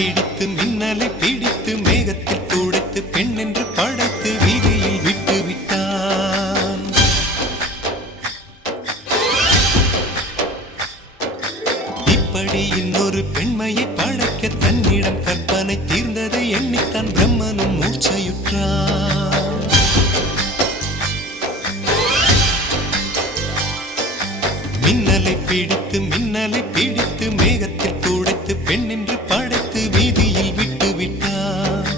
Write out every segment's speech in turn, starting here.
பிடித்து மின்னலை பிடித்து மேகத்தில் துடைத்து பெண் என்று படைத்து வீதியில் விட்டு விட்டான். இப்படி இன்னொரு பெண்மையை படைக்க தன்னிடம் கற்பனை தீர்ந்ததை எண்ணித்தான் பிரம்மனும் மூர்ச்சையுற்றான். மின்னலை பிடித்து மேகத்தில் துடைத்து பெண் என்று படைத்து வீதியில் விட்டு விட்டான்.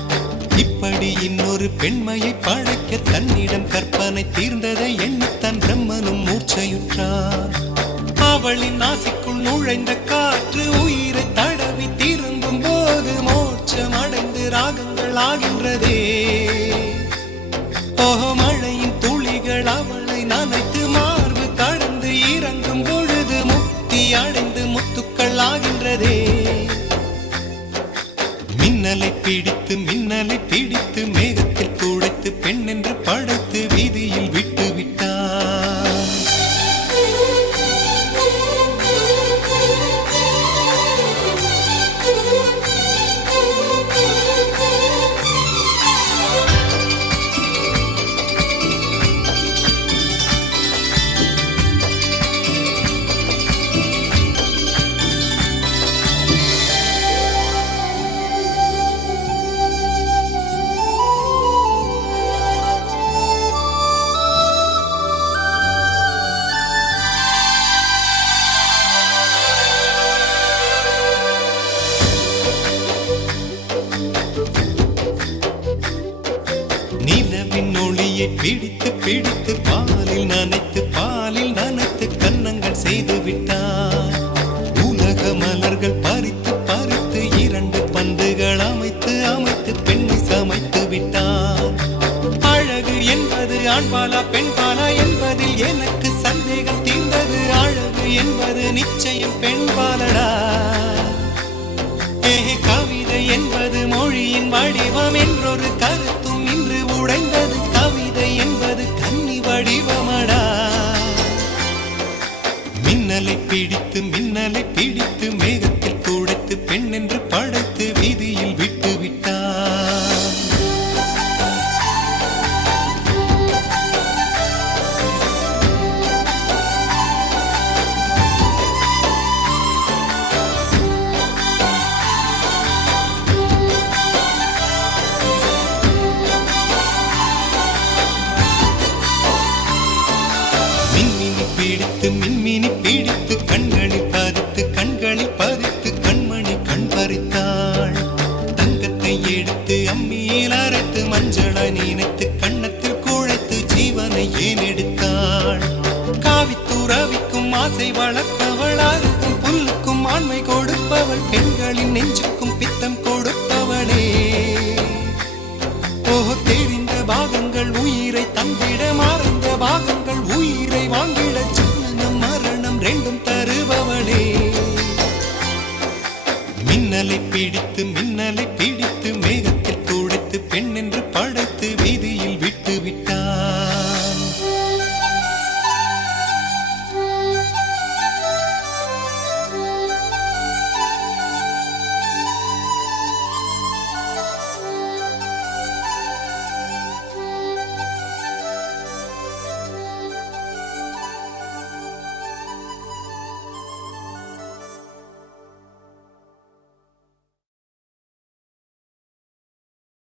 இப்படி இன்னொரு பெண்மையை படைக்க தன்னிடம் கற்பனை தீர்ந்ததை எண்ணித்தான் பிரம்மனும் மூர்ச்சையுற்றான். அவளின் நாசிக்குள் நுழைந்த காற்று உயிரை தடவி திரும்பும் போது மோட்சம் அடைந்து ராகங்கள் ஆகின்றதே. ஓஹோ, மழையின் துளிகள் அவளை நனைத்து மார்பு கடந்து இறங்கும் பொழுது முக்தி அடைந்து முத்துக்கள் ஆகின்றதே. மின்னலை பிடித்து மேகத்தில் துடைத்து பெண் என்று படைத்து வீதியில் விட்டு விட்டான். நிலவின் ஒளியை பிடித்து பாலில் நனைத்து கன்னங்கள் செய்து விட்டான். உலக மலர்கள் பறித்து இரண்டு பந்துகள் அமைத்து பெண்ணை சமைத்து விட்டான். அழகு என்பது ஆண்பாலா பெண்பாலா என்பதில் எனக்கு சந்தேகம் தீர்ந்தது. அழகு என்பது நிச்சயம் பெண்பாலடா. கவிதை என்பது மொழியின் வடிவம் என்றொரு கருத்தும் இன்று உடைந்தது. கவிதை என்பது கன்னி வடிவமடா. மின்னலை பிடித்து மேகத்தில் துடைத்து பெண் என்று படைத்து வீதியில் விட்டு விட்டான். மின்மினி பிடித்து கண்களில் பதித்து கண்மணி கண் பறித்தாள். தங்கத்தை எடுத்து அம்மியில் அரைத்து மஞ்சளாய் நினைத்து கண்ணத்தில் குழைத்து ஜீவனை ஏன் எடுத்தாள். காவித்துறவிக்கும் ஆசை வளர்ப்பவள், அருகும் புல்லுக்கும் ஆண்மை கொடுப்பவள், பெண்களின் நெஞ்சுக்கும் பித்தம் கொடுப்பவளே. ஓஹோ, தெரிந்த பாகங்கள் உயிரை தந்திட மறைந்த பாகங்கள் உயிர்